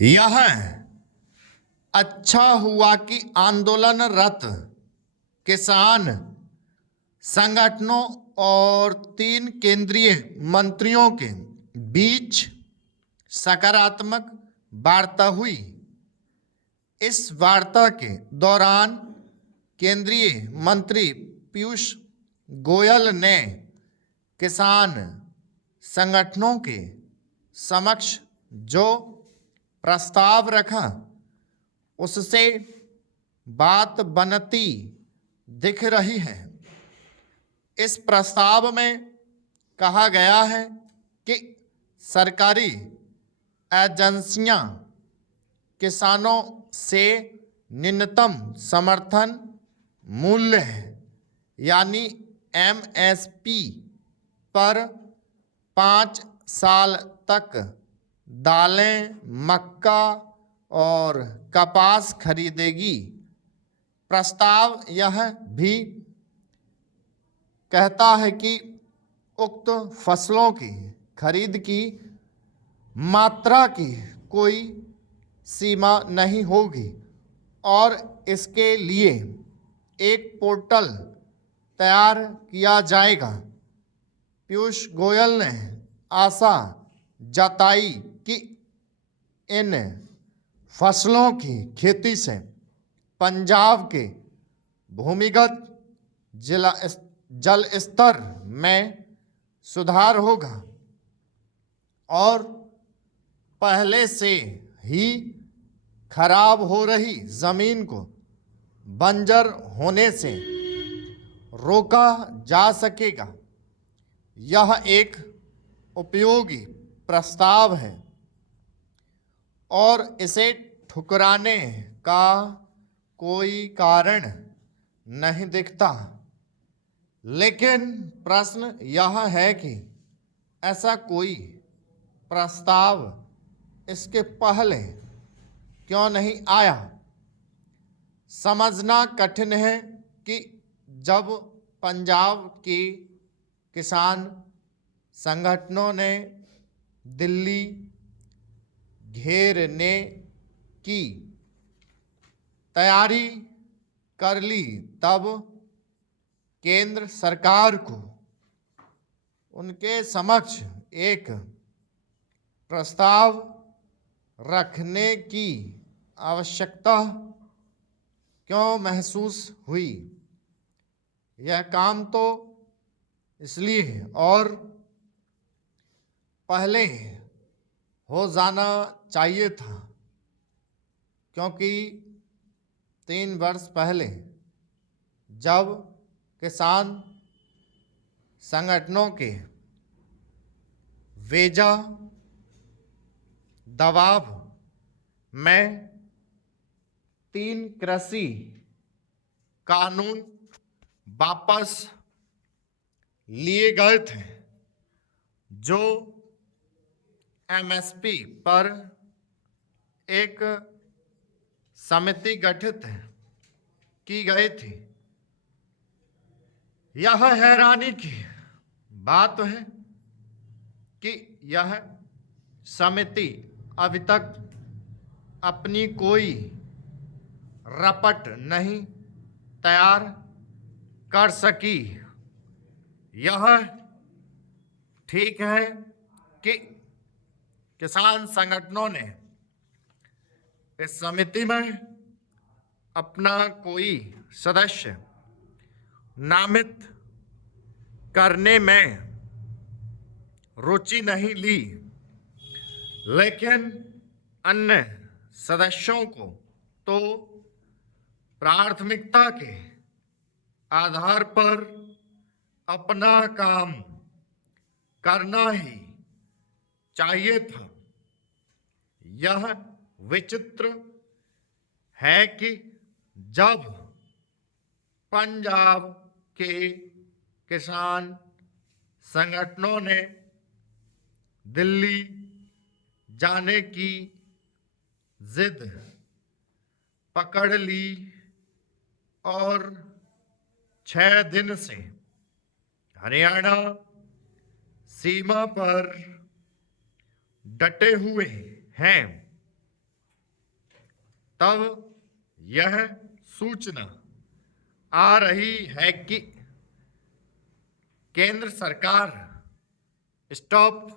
यह अच्छा हुआ कि आंदोलनरत किसान संगठनों और 3 केंद्रीय मंत्रियों के बीच सकारात्मक वार्ता हुई। इस वार्ता के दौरान केंद्रीय मंत्री पीयूष गोयल ने किसान संगठनों के समक्ष जो प्रस्ताव रखा उससे बात बनती दिख रही है। इस प्रस्ताव में कहा गया है कि सरकारी एजेंसियां किसानों से न्यूनतम समर्थन मूल्य यानी एमएसपी पर 5 साल तक दालें, मक्का और कपास खरीदेगी। प्रस्ताव यह भी कहता है कि उक्त फसलों की खरीद की मात्रा की कोई सीमा नहीं होगी और इसके लिए एक पोर्टल तैयार किया जाएगा। पीयूष गोयल ने आशा जताई कि इन फसलों की खेती से पंजाब के भूमिगत जल स्तर में सुधार होगा और पहले से ही खराब हो रही जमीन को बंजर होने से रोका जा सकेगा। यह एक उपयोगी प्रस्ताव है और इसे ठुकराने का कोई कारण नहीं दिखता। लेकिन प्रश्न यह है कि ऐसा कोई प्रस्ताव इसके पहले क्यों नहीं आया। समझना कठिन है कि जब पंजाब के किसान संगठनों ने दिल्ली घेरने की तैयारी कर ली तब केंद्र सरकार को उनके समक्ष एक प्रस्ताव रखने की आवश्यकता क्यों महसूस हुई। यह काम तो इसलिए और पहले हो जाना चाहिए था क्योंकि 3 वर्ष पहले जब किसान संगठनों के वेजा दबाव में 3 कृषि कानून वापस लिए गए थे जो एमएसपी पर एक समिति गठित की गई थी। यह हैरानी की बात है कि यह समिति अभी तक अपनी कोई रपट नहीं तैयार कर सकी। यह ठीक है कि किसान संगठनों ने इस समिति में अपना कोई सदस्य नामित करने में रुचि नहीं ली, लेकिन अन्य सदस्यों को तो प्राथमिकता के आधार पर अपना काम करना ही चाहिए था। यह विचित्र है कि जब पंजाब के किसान संगठनों ने दिल्ली जाने की जिद पकड़ ली और 6 दिन से हरियाणा सीमा पर डटे हुए हैं, तब यह सूचना आ रही है कि केंद्र सरकार स्टॉप